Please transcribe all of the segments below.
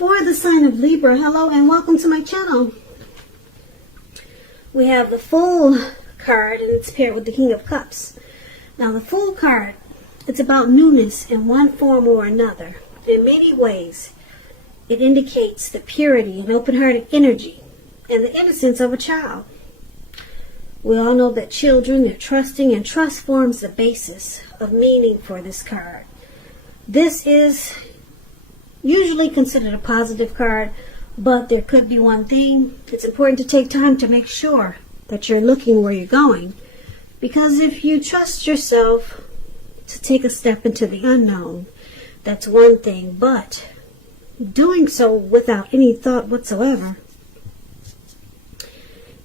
For the sign of Libra, hello and welcome to my channel. We have the Fool card and it's paired with the King of Cups. Now the Fool card, it's about newness in one form or another. In many ways, it indicates the purity and open-hearted energy and the innocence of a child. We all know that children are trusting, and trust forms the basis of meaning for this card. This is usually considered a positive card, but there could be one thing. It's important to take time to make sure that you're looking where you're going, because if you trust yourself to take a step into the unknown, that's one thing, but doing so without any thought whatsoever,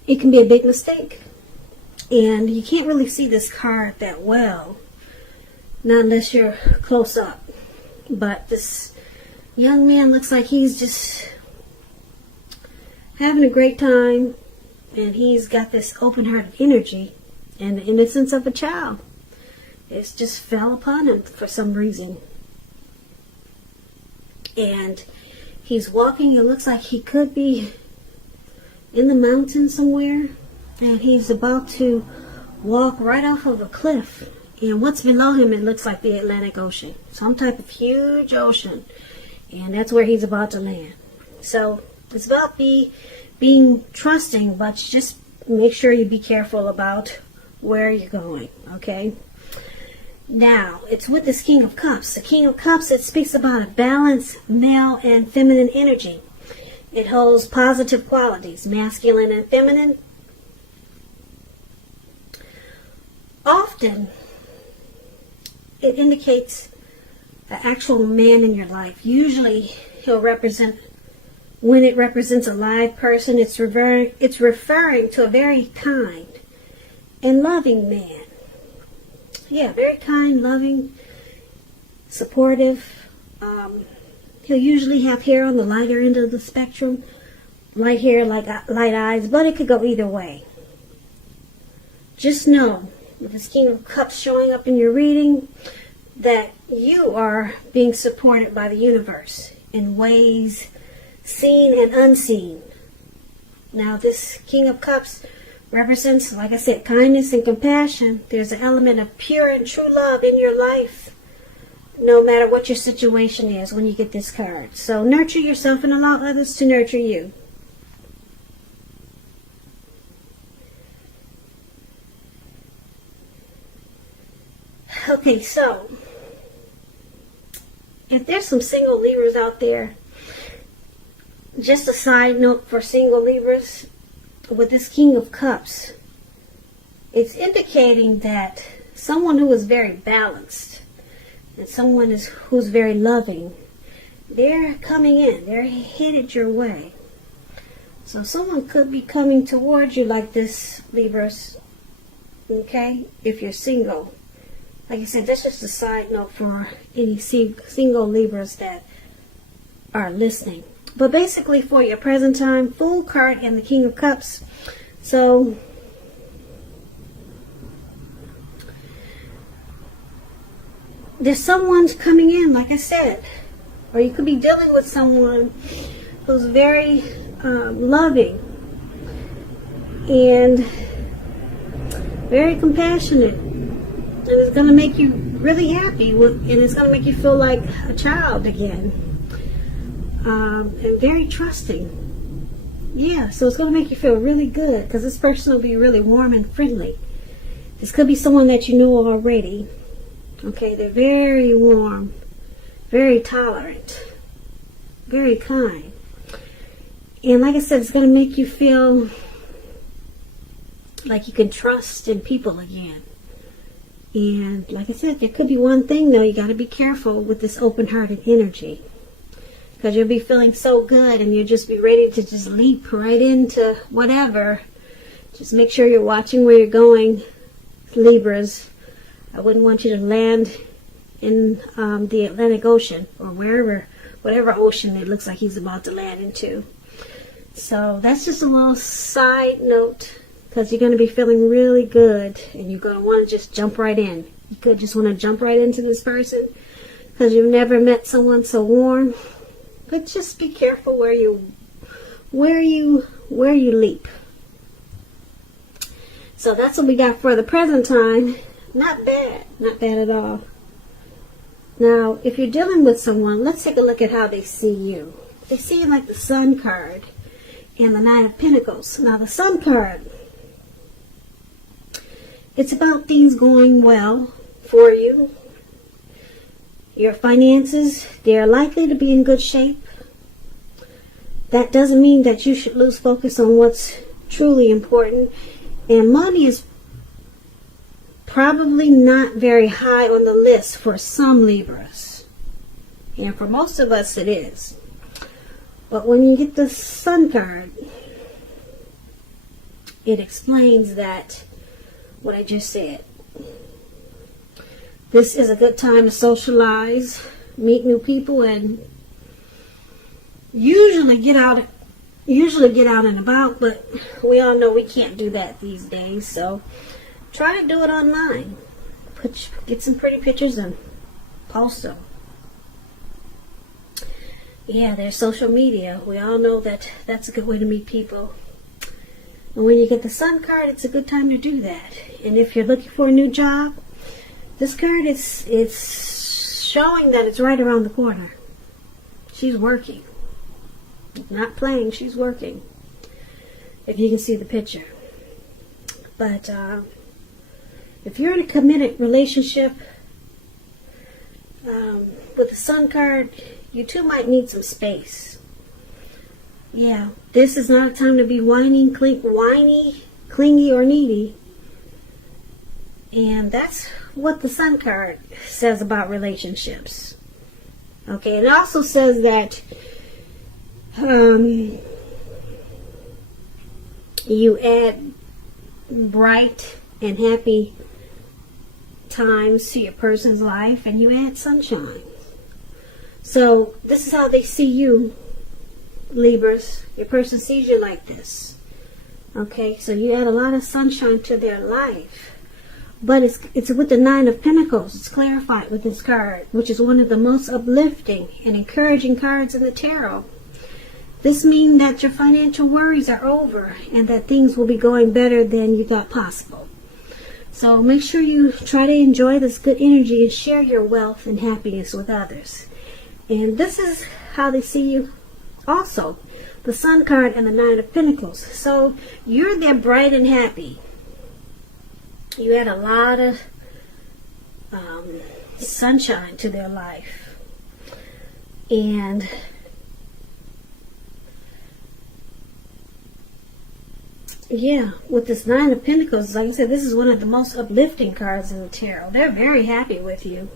it can be a big mistake. And you can't really see this card that well, not unless you're close up. But this young man looks like he's just having a great time, and he's got this open-hearted energy and the innocence of a child. It's just fell upon him for some reason. And he's walking. It looks like he could be in the mountains somewhere, and he's about to walk right off of a cliff. And what's below him, it looks like the Atlantic Ocean, some type of huge ocean, and that's where he's about to land. So it's about being trusting, but just make sure you be careful about where you're going, okay? Now, it's with this King of Cups. The King of Cups, it speaks about a balanced male and feminine energy. It holds positive qualities, masculine and feminine. Often, it indicates the actual man in your life. Usually, he'll represent, when it represents a live person, it's referring to a very kind and loving man. Yeah, very kind, loving, supportive. He'll usually have hair on the lighter end of the spectrum. Light hair, light eyes, but it could go either way. Just know, with this King of Cups showing up in your reading, that you are being supported by the universe in ways seen and unseen. Now, this King of Cups represents, like I said, kindness and compassion. There's an element of pure and true love in your life, no matter what your situation is when you get this card. So nurture yourself and allow others to nurture you. Okay, so if there's some single Libras out there, just a side note for single Libras, with this King of Cups, it's indicating that someone who is very balanced and someone who's very loving, they're coming in, they're headed your way. So someone could be coming towards you like this, Libras, okay, if you're single. Like I said, that's just a side note for any single Libras that are listening. But basically, for your present time, Fool card and the King of Cups. So there's someone coming in, like I said, or you could be dealing with someone who's very loving and very compassionate, and it's going to make you really happy, and it's going to make you feel like a child again. And very trusting. Yeah, so it's going to make you feel really good, because this person will be really warm and friendly. This could be someone that you know already. Okay, they're very warm, very tolerant, very kind. And like I said, it's going to make you feel like you can trust in people again. And like I said, there could be one thing, though, you got to be careful with this open-hearted energy. Because you'll be feeling so good and you'll just be ready to just leap right into whatever. Just make sure you're watching where you're going, Libras. I wouldn't want you to land in the Atlantic Ocean or whatever ocean it looks like he's about to land into. So that's just a little side note, because you're going to be feeling really good and you're going to want to just jump right in. You could just want to jump right into this person because you've never met someone so warm But just be careful where you leap. So that's what we got for the present time. Not bad. Not bad at all. Now, if you're dealing with someone, let's take a look at how they see you. They see you like the Sun card and the Nine of Pentacles. Now, the Sun card, it's about things going well for you. Your finances, they're likely to be in good shape. That doesn't mean that you should lose focus on what's truly important. And money is probably not very high on the list for some Libras. And for most of us it is. But when you get the Sun card, it explains that what I just said. This is a good time to socialize, meet new people, and usually get out and about, but we all know we can't do that these days, so try to do it online. Get some pretty pictures and post them. Yeah, there's social media. We all know that that's a good way to meet people. And when you get the Sun card, it's a good time to do that. And if you're looking for a new job, this card is showing that it's right around the corner. She's working. Not playing, she's working. If you can see the picture. But if you're in a committed relationship with the Sun card, you two might need some space. Yeah, this is not a time to be whiny, clingy, or needy. And that's what the Sun card says about relationships. Okay, it also says that you add bright and happy times to your person's life, and you add sunshine. So this is how they see you, Libras. Your person sees you like this. Okay, so you add a lot of sunshine to their life. But it's with the Nine of Pentacles. It's clarified with this card, which is one of the most uplifting and encouraging cards in the tarot. This means that your financial worries are over and that things will be going better than you thought possible. So make sure you try to enjoy this good energy and share your wealth and happiness with others. And this is how they see you also. The Sun card and the Nine of Pentacles. So you're there bright and happy. You add a lot of sunshine to their life. And yeah, with this Nine of Pentacles, like I said, this is one of the most uplifting cards in the tarot. They're very happy with you.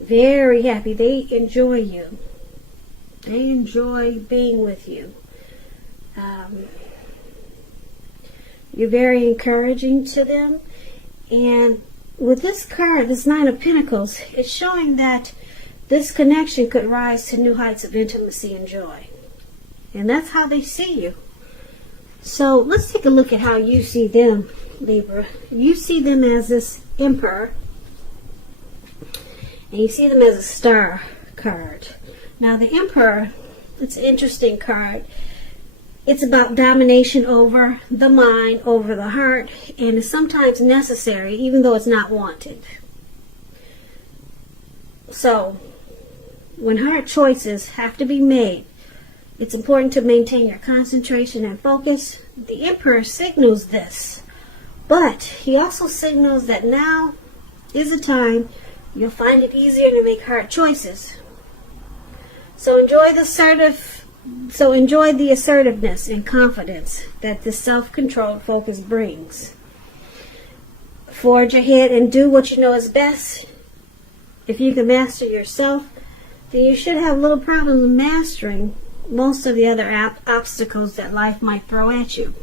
Very happy. They enjoy you. They enjoy being with you. You're very encouraging to them. And with this card, this Nine of Pentacles, it's showing that this connection could rise to new heights of intimacy and joy. And that's how they see you. So let's take a look at how you see them, Libra. You see them as this Emperor. And you see them as a Star card. Now the Emperor, it's an interesting card. It's about domination over the mind, over the heart, and is sometimes necessary, even though it's not wanted. So, when hard choices have to be made, it's important to maintain your concentration and focus. The Emperor signals this, but he also signals that now is a time you'll find it easier to make hard choices. So enjoy the assertiveness and confidence that this self-controlled focus brings. Forge ahead and do what you know is best. If you can master yourself, then you should have little problem mastering most of the other obstacles that life might throw at you.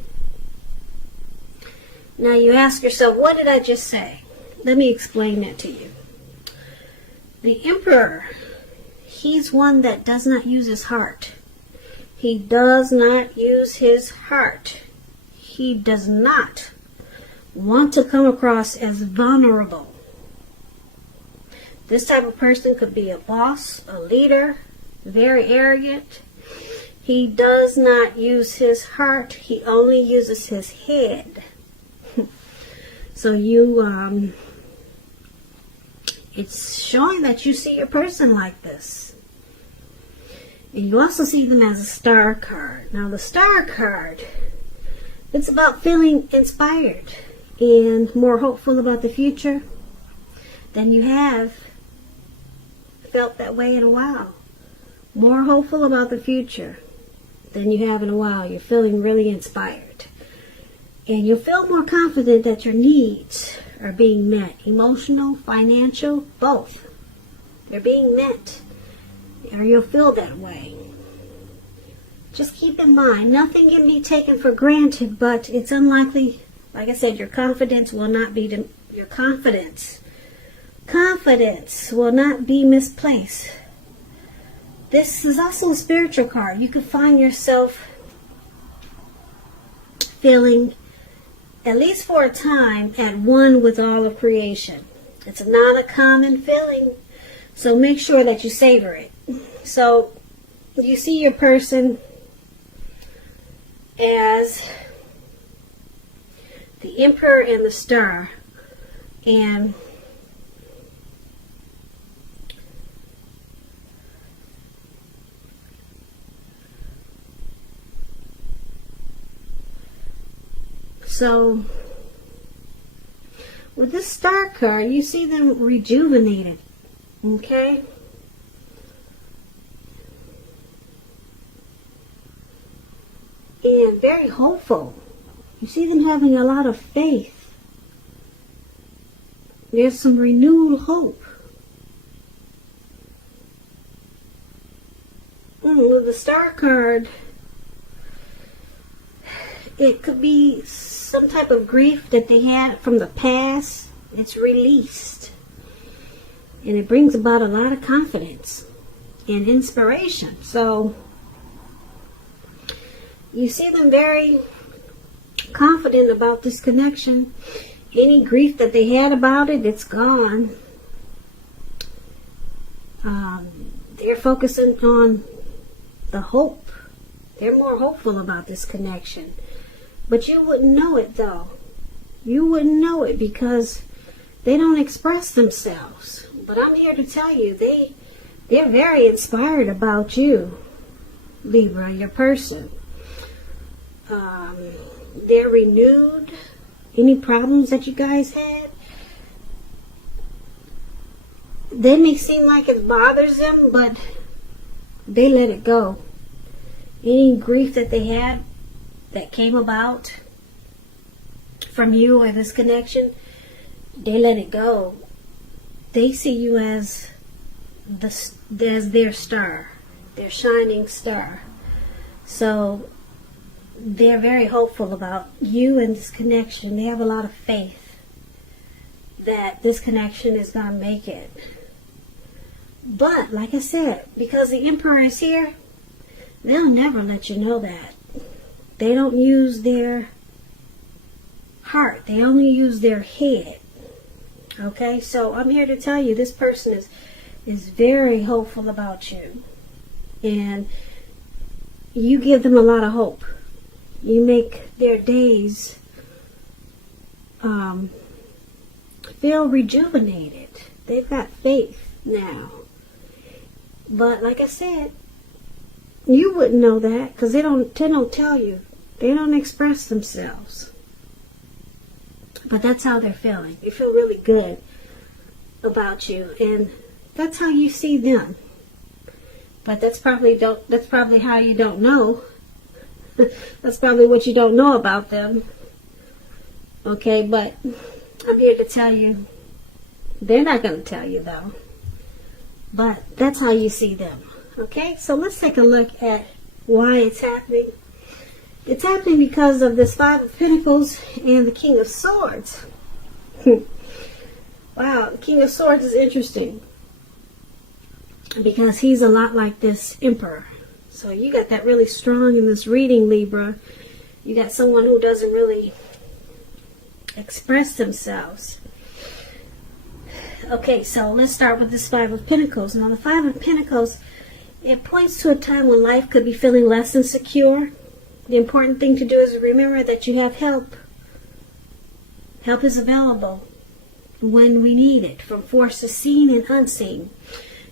Now you ask yourself, what did I just say? Let me explain that to you. The Emperor, he's one that does not use his heart. He does not use his heart. He does not want to come across as vulnerable. This type of person could be a boss, a leader, very arrogant. He does not use his heart. He only uses his head. So you, it's showing that you see your person like this. And you also see them as a star card. Now the star card, it's about feeling inspired and more hopeful about the future than you have felt that way in a while. More hopeful about the future than you have in a while. You're feeling really inspired. And you'll feel more confident that your needs are being met. Emotional, financial, both. They're being met. Or you'll feel that way. Just keep in mind, nothing can be taken for granted, but it's unlikely, like I said, your confidence will not be, your confidence will not be misplaced. This is also a spiritual card. You can find yourself feeling, at least for a time, at one with all of creation. It's not a common feeling, so make sure that you savor it. So you see your person as the Emperor and the Star, and so with this Star card, you see them rejuvenated, okay? And very hopeful. You see them having a lot of faith. There's some renewed hope. With the Star card, it could be some type of grief that they had from the past. It's released. And it brings about a lot of confidence and inspiration. So you see them very confident about this connection. Any grief that they had about it, it's gone. They're focusing on the hope. They're more hopeful about this connection. But you wouldn't know it, though. You wouldn't know it because they don't express themselves. But I'm here to tell you, they're very inspired about you, Libra, your person. They're renewed. Any problems that you guys had, they may seem like it bothers them, but they let it go. Any grief that they had that came about from you or this connection, they let it go. They see you as their star, their shining star. So they're very hopeful about you and this connection. They have a lot of faith that this connection is going to make it. But, like I said, because the Emperor is here, they'll never let you know that. They don't use their heart. They only use their head. Okay? So I'm here to tell you this person is very hopeful about you. And you give them a lot of hope. You make their days feel rejuvenated. They've got faith now. But like I said, you wouldn't know that because they don't tell you. They don't express themselves. But that's how they're feeling. They feel really good about you, and that's how you see them. But that's probably how you don't know. That's probably what you don't know about them. Okay, but I'm here to tell you, they're not going to tell you though. But that's how you see them. Okay, so let's take a look at why it's happening. It's happening because of this Five of Pentacles and the King of Swords. Wow, the King of Swords is interesting because he's a lot like this Emperor. So you got that really strong in this reading, Libra. You got someone who doesn't really express themselves. Okay, so let's start with this Five of Pentacles. Now the Five of Pentacles It points to a time when life could be feeling less than secure. The important thing to do is remember that you have help. Help is available when we need it, from forces seen and unseen.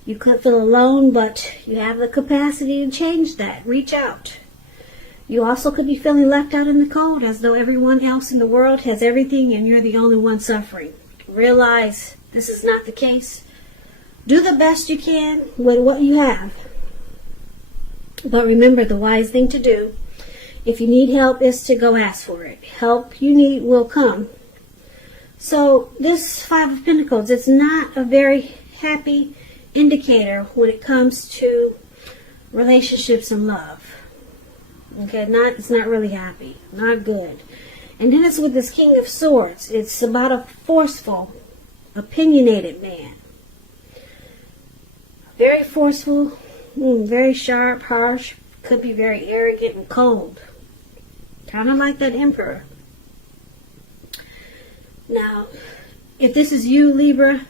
You could feel alone, but you have the capacity to change that. Reach out. You also could be feeling left out in the cold, as though everyone else in the world has everything and you're the only one suffering. Realize this is not the case. Do the best you can with what you have. But remember, the wise thing to do, if you need help, is to go ask for it. Help you need will come. So this Five of Pentacles, it's not a very happy indicator when it comes to relationships and love. Okay, it's not really happy, not good. And then it's with this King of Swords. It's about a forceful, opinionated man. Very forceful, very sharp, harsh, could be very arrogant and cold. Kind of like that Emperor. Now, if this is you, Libra,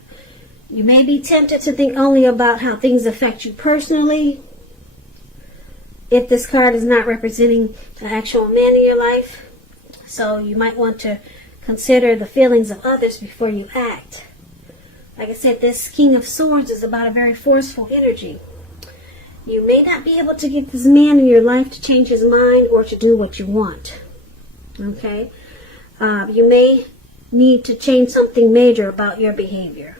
you may be tempted to think only about how things affect you personally. If this card is not representing the actual man in your life, so you might want to consider the feelings of others before you act. Like I said, this King of Swords is about a very forceful energy. You may not be able to get this man in your life to change his mind or to do what you want. Okay? You may need to change something major about your behavior.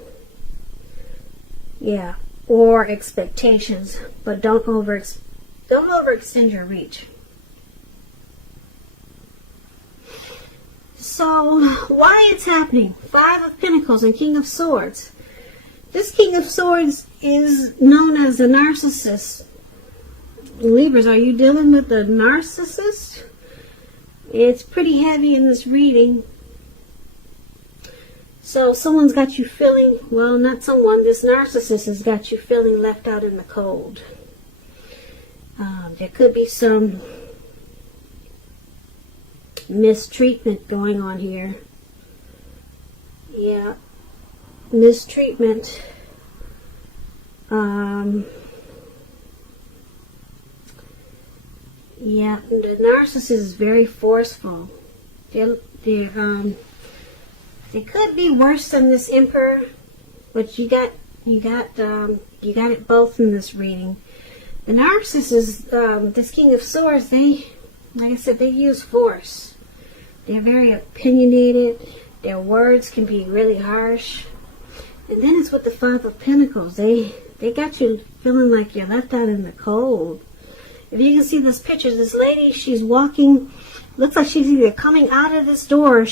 Yeah. Or expectations. But don't overextend your reach. So, why it's happening? Five of Pentacles and King of Swords. This King of Swords is known as a narcissist. Libras, are you dealing with a narcissist? It's pretty heavy in this reading. So, someone's got you feeling, well, not someone, this narcissist has got you feeling left out in the cold. There could be some mistreatment going on here. Yeah, mistreatment. Yeah, the narcissist is very forceful. They could be worse than this Emperor, but you got it both in this reading. The narcissist is this King of Swords. They, like I said, they use force. They're very opinionated. Their words can be really harsh. And then it's with the Five of Pentacles. They got you feeling like you're left out in the cold. If you can see this picture, this lady, she's walking. Looks like she's either coming out of this door or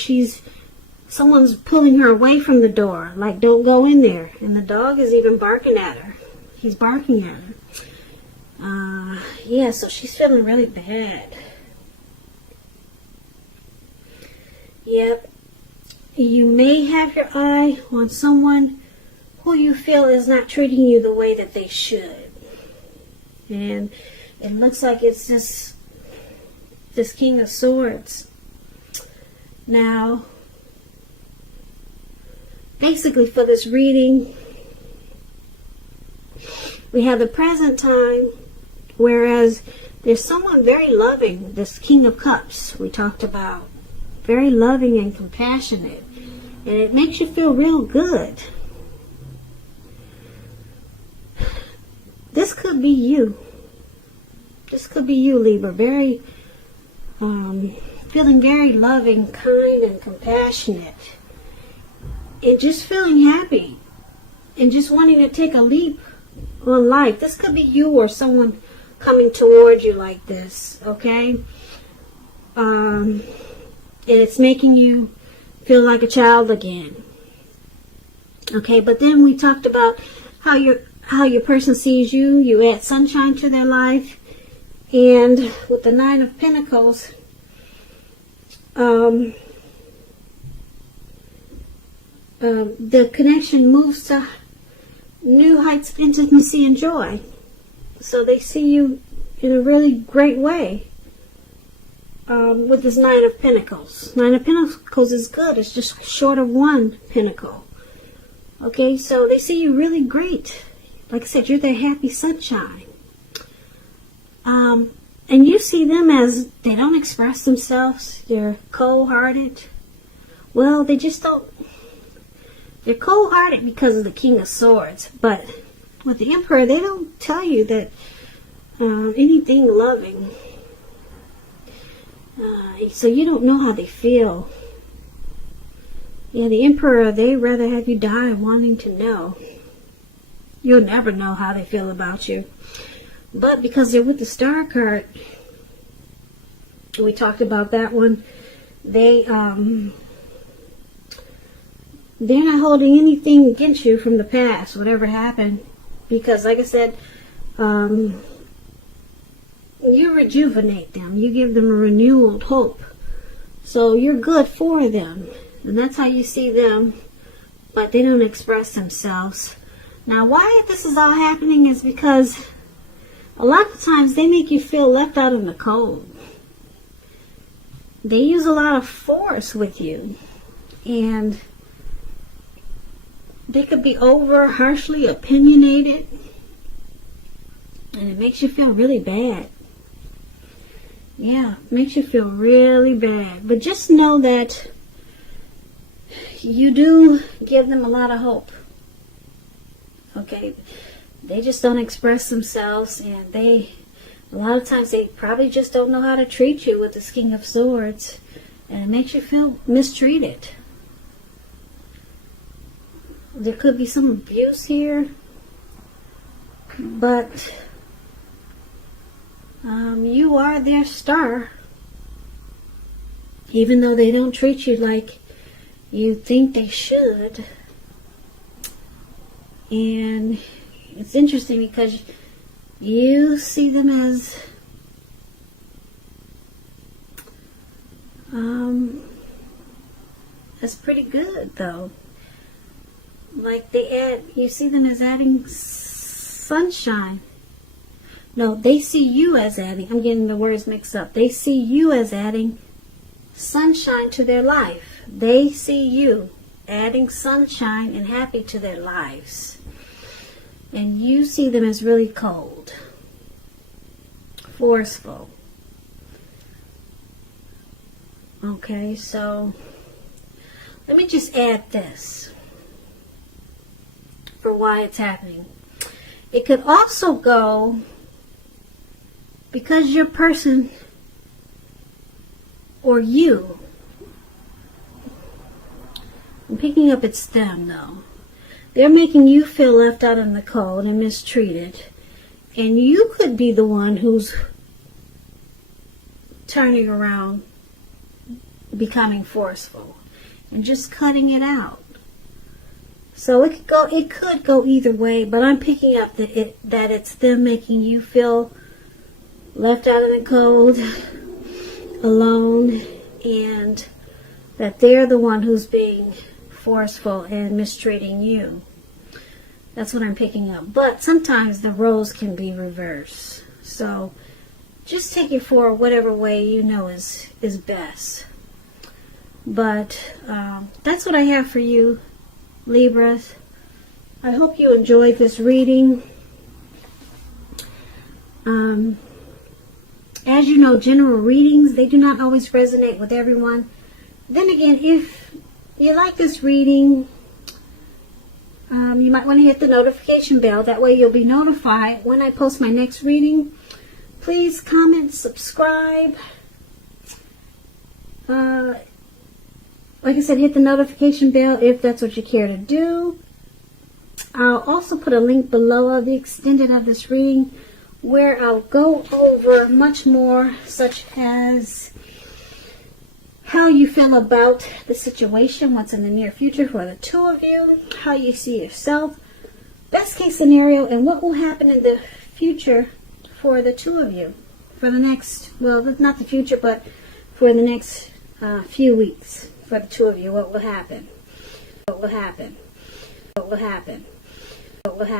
someone's pulling her away from the door. Like, don't go in there. And the dog is even barking at her. He's barking at her. Yeah, so she's feeling really bad. Yep. You may have your eye on someone who you feel is not treating you the way that they should. And it looks like it's this King of Swords. Now, basically for this reading, we have the present time, whereas there's someone very loving, this King of Cups we talked about. Very loving and compassionate. And it makes you feel real good. This could be you. This could be you, Libra. Very, feeling very loving, kind, and compassionate. And just feeling happy. And just wanting to take a leap on life. This could be you or someone coming toward you like this, okay? And it's making you feel like a child again. Okay, but then we talked about how your person sees you. You add sunshine to their life. And with the Nine of Pentacles, the connection moves to new heights of intimacy and joy. So they see you in a really great way. With this Nine of Pentacles. Nine of Pentacles is good. It's just short of one pentacle. Okay, so they see you really great. Like I said, you're their happy sunshine. And you see them as they don't express themselves. They're cold-hearted. Well, they just don't. They're cold-hearted because of the King of Swords. But with the Emperor, they don't tell you that anything loving. So you don't know how they feel. Yeah, the Emperor, they rather have you die wanting to know. You'll never know how they feel about you. But because they're with the Star card, we talked about that one, they're not holding anything against you from the past, whatever happened. Because, like I said, you rejuvenate them. You give them a renewed hope. So you're good for them. And that's how you see them. But they don't express themselves. Now, why this is all happening is because a lot of times they make you feel left out in the cold. They use a lot of force with you. And they could be over harshly opinionated. And it makes you feel really bad. Yeah, it makes you feel really bad. But just know that you do give them a lot of hope. Okay? They just don't express themselves, and a lot of times they probably just don't know how to treat you with this King of Swords, and it makes you feel mistreated. There could be some abuse here, but you are their star, even though they don't treat you like you think they should. And it's interesting because you see them as that's pretty good, though. Like you see them as adding sunshine. No, they see you as adding, I'm getting the words mixed up. They see you as adding sunshine to their life. They see you adding sunshine and happy to their lives. And you see them as really cold, forceful. Okay, so let me just add this for why it's happening. It could also go because your person or you, I'm picking up it's them though. They're making you feel left out in the cold and mistreated. And you could be the one who's turning around, becoming forceful, and just cutting it out. So it could go either way, but I'm picking up that it's them making you feel left out in the cold, alone, and that they're the one who's being forceful and mistreating you. That's what I'm picking up. But sometimes the roles can be reversed. So just take it for whatever way you know is best. But that's what I have for you, Libras. I hope you enjoyed this reading. As you know, general readings, they do not always resonate with everyone. Then again, if you like this reading, you might want to hit the notification bell. That way you'll be notified when I post my next reading. Please comment, subscribe. Like I said, hit the notification bell if that's what you care to do. I'll also put a link below of the extended of this reading where I'll go over much more, such as how you feel about the situation, what's in the near future for the two of you, how you see yourself, best case scenario, and what will happen in the future for the two of you. For the next, well, not the future, but for the next few weeks for the two of you, what will happen? What will happen? What will happen? What will happen?